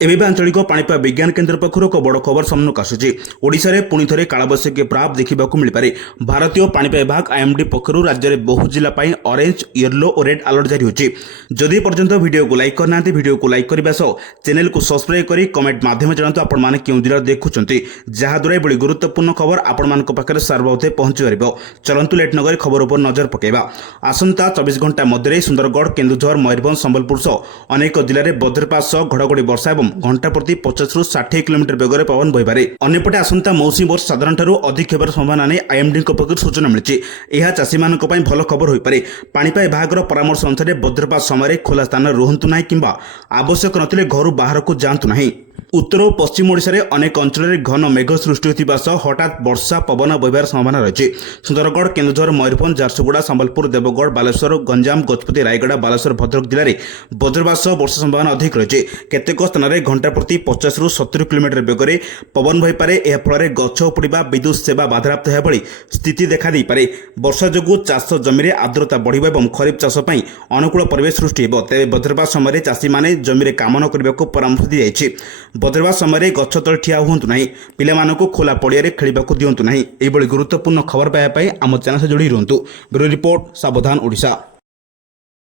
एबे आंचलिक पाणीपाग विज्ञान केन्द्र पक्षर एक बड़ खबर सामना आସୁଛି। ओडिशा रे पुणी थे कालबैशाखी प्राप देखा मिलपे। भारतीय पाणीपाग विभाग आईएमडी पक्षर राज्य में बहु जिला ऑरेंज येलो और रेड अलर्ट जारी होची। जदि पर्यंत वीडियो को लाइक करना वीडियो को लाइक करने सह चैनल को सब्सक्राइब कर कमेंट माध्यम जानते आपण मैंने क्यों जिला देखुंत जहाद्वारा एभली गुरुत्वपूर्ण खबर आपण पाखे सार्वभौते पहुंची पार। चलतु लेट नगर खबर उपर नजर पकेबा। आसंता 24 घंटा मध्य सुंदरगढ़ केन्दुझर मयूरभंज संबलपुर सह अनेक जिले में वज्रपात सह घड़घड़ी वर्षा और घंटा प्रति 50 ରୁ 60 किलोमीटर बेगर पवन बहबारे। अन्यपटे आसंता मौसुमी वर्ष साधारण अधिक होबार संभावना नहीं आईएमडी पक्षर सूचना मिली। यह चाषी मान भल खबर हो पारे। पाणीपाग विभाग परामर्श अनुसार वज्रपात समय खोला स्थान रुहतु ना कि आवश्यक नथिले घर बाहर को जातु ना। उत्तर और पश्चिम ओडिशा रे अनेक अंचल में घन मेघ सृष्टि होता सह हठात वर्षा पवन बहबार संभावना रही। सुंदरगढ़ केन्दुझर मयूरभंज झारसुगुड़ा संबलपुर देवगढ़ बालेश्वर गंजाम गजपति रायगड़ा बालेश्वर भद्रक जिले में वज्रपात सह वर्षा संभावना अधिक रही। केतेक स्थान में घंटा प्रति 50 ରୁ 70 किलोमीटर बेगर पवन बहपारे। यह फल गछ उपड़ा विद्युत सेवा बाधाप्राप्त होगा भली स्थिति देखा पारे। वर्षा जो चाष जमी आर्द्रता बढ़ और खरीफ चाष अनुकूल परिवेश सृष्टि हो। तेज वज्रपात समय चाषी मैंने जमी काम न करने को परामर्श दी जाएगी। वज्रपात समय गछ तले ठिया हुंतु नहीं, पिला खोला पड़िया खेल दिंतु नहीं। यह गुरुत्वपूर्ण खबर पाइबा आम चैनल से जोड़ी रुहतु। ब्यूरो रिपोर्ट सावधान ओडिशा।